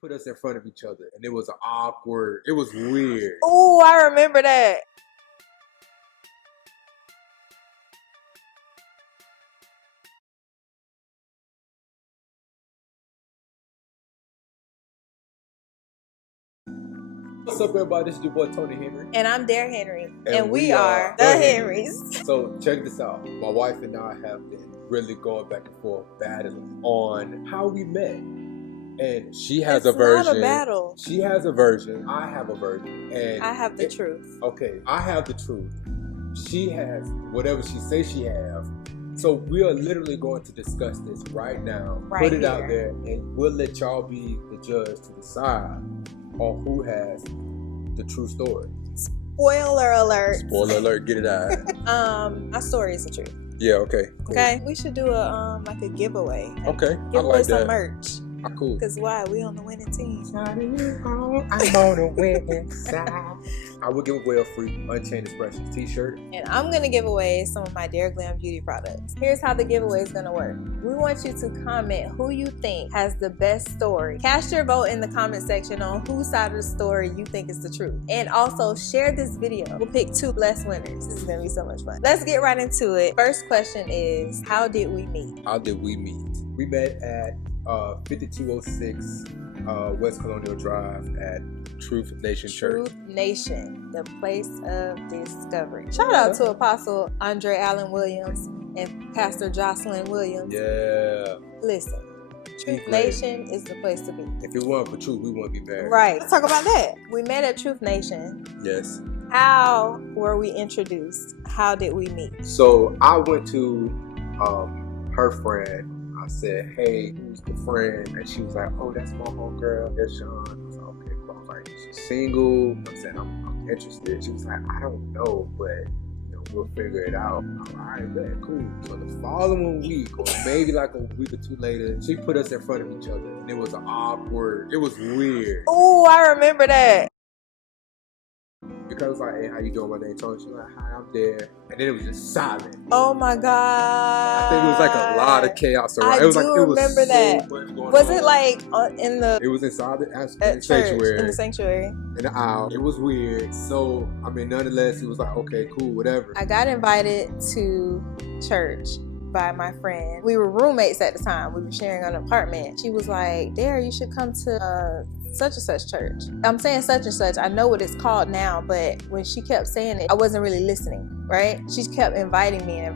put us in front of each other, and it was awkward. It was weird. Oh, I remember that. What's up, everybody? This is your boy Tony Henry. And I'm Dare Henry. And we are the Henrys. So check this out. My wife and I have been really going back and forth battling on how we met. And she has a version. It's not a battle. She has a version. I have a version. And I have the truth. Okay, I have the truth. She has whatever she says she has. So we are literally going to discuss this right now. Put it out there, and we'll let y'all be the judge to decide on who has the true story. Spoiler alert. Spoiler alert, get it out. My story is the truth. Yeah, okay. Cool. Okay. We should do a like a giveaway. Okay. Give away some merch. Cool. Because why? We on the winning team. I'm on the winning side. I will give away a free Unchained Expressions t-shirt. And I'm going to give away some of my DAREGLAM beauty products. Here's how the giveaway is going to work. We want you to comment who you think has the best story. Cast your vote in the comment section on whose side of the story you think is the truth. And also share this video. We'll pick 2 blessed winners. This is going to be so much fun. Let's get right into it. First question is, how did we meet? How did we meet? We met at 5206 West Colonial Drive at Truth Nation Church. Truth Nation, the place of discovery. Shout out to Apostle Andre Allen Williams and Pastor Jocelyn Williams. Yeah. Listen, Truth Nation is the place to be. If it weren't for truth, we wouldn't be married. Right. Let's talk about that. We met at Truth Nation. Yes. How were we introduced? How did we meet? So I went to her friend. I said, hey, who's the friend? And she was like, oh, that's my homegirl. That's Sean. I was like, okay, cool. I was like, she's single. I said, I'm interested. She was like, I don't know, but we'll figure it out. I'm like, all right, man, cool. So the following week, or maybe like a week or 2 later, she put us in front of each other, and it was awkward. It was weird. Oh, I remember that. Because like, hey, how you doing? My name Tony. She was like, hi, I'm there. And then it was just silent. Oh my God. I think it was like a lot of chaos around. I remember that. Was it like in the... It was inside the sanctuary. In the sanctuary. In the aisle. It was weird. So, I mean, nonetheless, it was like, okay, cool, whatever. I got invited to church by my friend. We were roommates at the time. We were sharing an apartment. She was like, Dare, you should come to such and such church. I'm saying such and such. I know what it's called now, but when she kept saying it, I wasn't really listening, right? She kept inviting me. I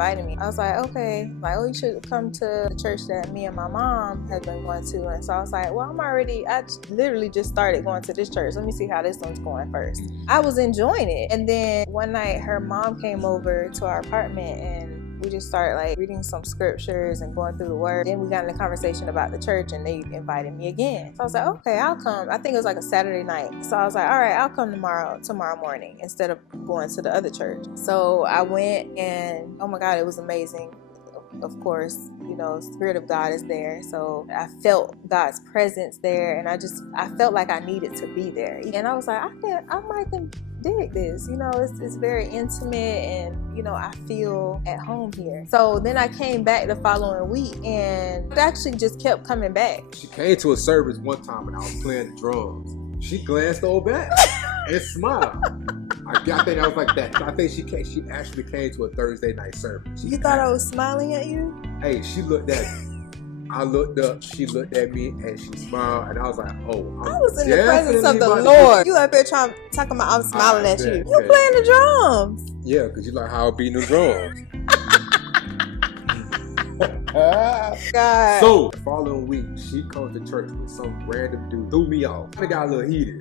was like, okay. Like, oh, you should come to the church that me and my mom had been going to. And so I was like, well, I literally just started going to this church. Let me see how this one's going first. I was enjoying it. And then one night her mom came over to our apartment and we just started like reading some scriptures and going through the word. Then we got in a conversation about the church and they invited me again. So I was like, okay, I'll come. I think it was like a Saturday night. So I was like, all right, I'll come tomorrow morning instead of going to the other church. So I went and oh my God, it was amazing. Of course, Spirit of God is there. So I felt God's presence there and I felt like I needed to be there. And I was like, I might dig this. It's very intimate and, I feel at home here. So then I came back the following week and it actually just kept coming back. She came to a service one time and I was playing the drums. She glanced over back and smiled. I think I was like that. I think she actually came to a Thursday night service. You thought I was smiling at you? Hey, she looked at me. I looked up, she looked at me, and she smiled, and I was like, oh, I was in the presence of the Lord. You up here talking about I'm smiling at you. You playing the drums. Yeah, because you like how I beat the drums. God. So, the following week, she comes to church with some random dude, threw me off. I got a little heated.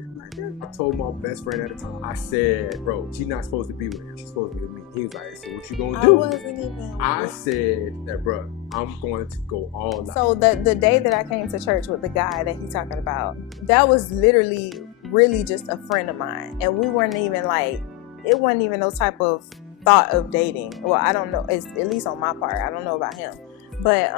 I told my best friend at the time, I said, bro, she's not supposed to be with him. She's supposed to be with me. He was like, so what you gonna do? I wasn't even. I said that, bro, I'm going to go all out. So the day that I came to church with the guy that he's talking about, that was literally really just a friend of mine. And we weren't even like, it wasn't even no type of thought of dating. Well, I don't know. It's at least on my part. I don't know about him. But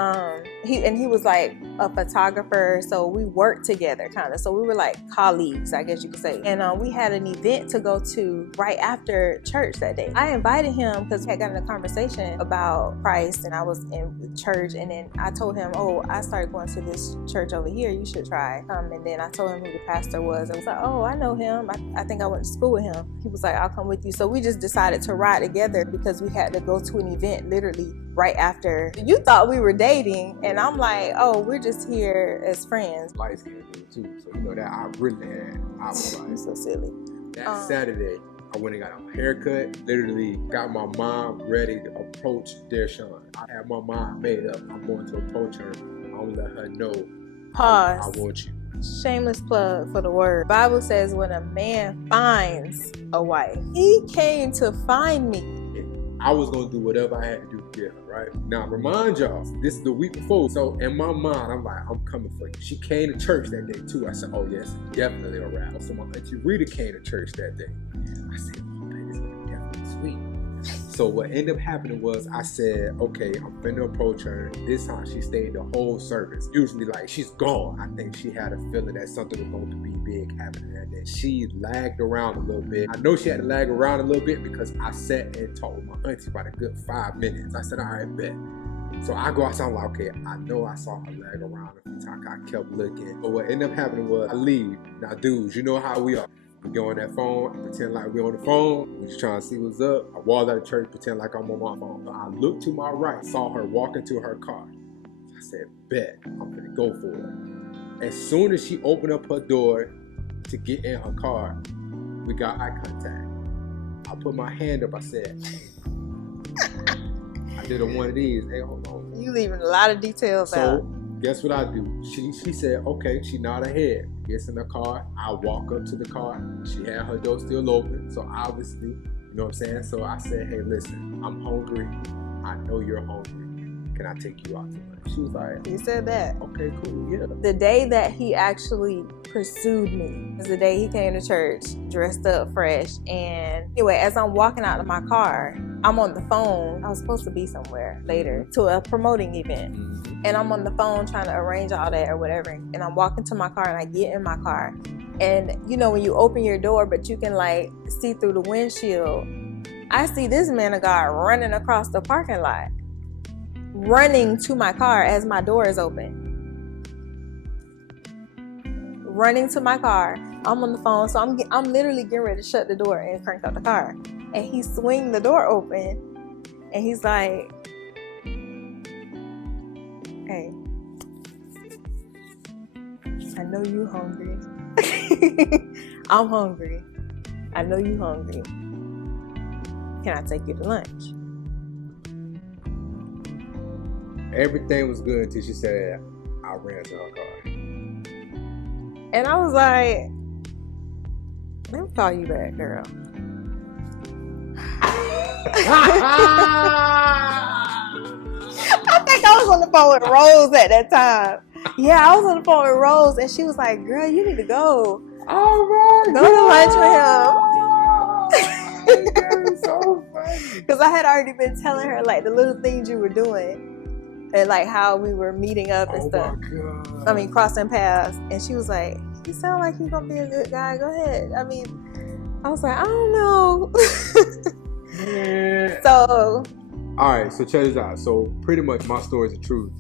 he was like a photographer, so we worked together kind of. So we were like colleagues, I guess you could say. And we had an event to go to right after church that day. I invited him because we had gotten a conversation about Christ, and I was in church, and then I told him, oh, I started going to this church over here, you should try. And then I told him who the pastor was. I was like, oh, I know him. I think I went to school with him. He was like, I'll come with you. So we just decided to ride together because we had to go to an event literally right after. You thought we were dating, and I'm like, oh, we're just here as friends. Light skinned dude too, so you know that I really had. I was like, so silly. That Saturday, I went and got a haircut. Literally got my mom ready to approach Deshawn. I had my mind made up. I'm going to approach her. I'm gonna let her know. Pause. I want you. Shameless plug for the word. Bible says when a man finds a wife, he came to find me. I was gonna do whatever I had to do to get her, right? Now, remind y'all, this is the week before, so in my mind, I'm like, I'm coming for you. She came to church that day too. I said, oh yes, definitely a wrap. So my auntie Rita came to church that day. I said, oh man, this is gonna be definitely sweet. So what ended up happening was I said, okay, I'm finna approach her. This time she stayed the whole service. Usually like she's gone. I think she had a feeling that something was going to be big happening that day. She lagged around a little bit. I know she had to lag around a little bit because I sat and talked with my auntie about a good 5 minutes. I said, all right, bet. So I go outside, I'm like, okay, I know I saw her lag around a few times. I kept looking. But what ended up happening was I leave. Now, dudes, you know how we are. We go on that phone, pretend like we're on the phone. We just trying to see what's up. I walked out of church, pretend like I'm on my phone. I looked to my right, saw her walk into her car. I said, bet, I'm gonna go for it. As soon as she opened up her door to get in her car, we got eye contact. I put my hand up, I said, I did a one of these. Hey, hold on. You leaving a lot of details out. So, guess what I do? She said, okay, she nodded her head. Gets in the car. I walk up to the car. She had her door still open. So obviously, you know what I'm saying? So I said, hey, listen, I'm hungry. I know you're hungry. Can I take you out to lunch? She was like, You said that. okay, cool, yeah. The day that he actually pursued me was the day he came to church, dressed up fresh. And anyway, as I'm walking out of my car, I'm on the phone. I was supposed to be somewhere later to a promoting event. And I'm on the phone trying to arrange all that or whatever. And I'm walking to my car and I get in my car. And you know, when you open your door, but you can like see through the windshield, I see this man of God running across the parking lot, running to my car as my door is open. Running to my car. I'm on the phone, so I'm literally getting ready to shut the door and crank up the car. And he swing the door open, and he's like, hey, I know you hungry. I'm hungry. I know you hungry. Can I take you to lunch? Everything was good until she said, I ran to her car. And I was like, let me call you back, girl. I think I was on the phone with Rose at that time. Yeah, I was on the phone with Rose, and she was like, girl, you need to go. Oh my Go to lunch with him. That's so funny. Because I had already been telling her, like, the little things you were doing and, like, how we were meeting up and stuff. God. I mean, crossing paths. And she was like, you sound like you're going to be a good guy. Go ahead. I mean, I was like, I don't know. Yeah. So... All right, so check this out. So pretty much my story is the truth.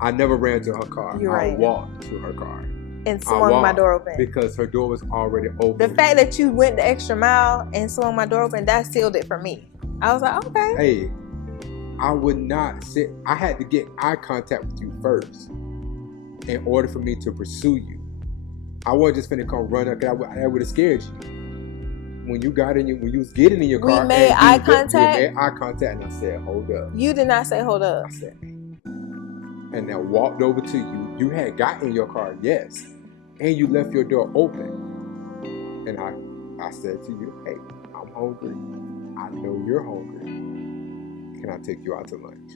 I never ran to her car. You're right. I walked to her car. And swung my door open. Because her door was already open. The fact that you went the extra mile and swung my door open, that sealed it for me. I was like, okay. Hey, I would not sit. I had to get eye contact with you first in order for me to pursue you. I wasn't just finna come run up, because I would have scared you. When you was getting in your car, we made eye contact. We made eye contact, and I said, "Hold up." You did not say, "Hold up." I said, and then walked over to you. You had got in your car, yes, and you left your door open. And I said to you, "Hey, I'm hungry. I know you're hungry. Can I take you out to lunch?"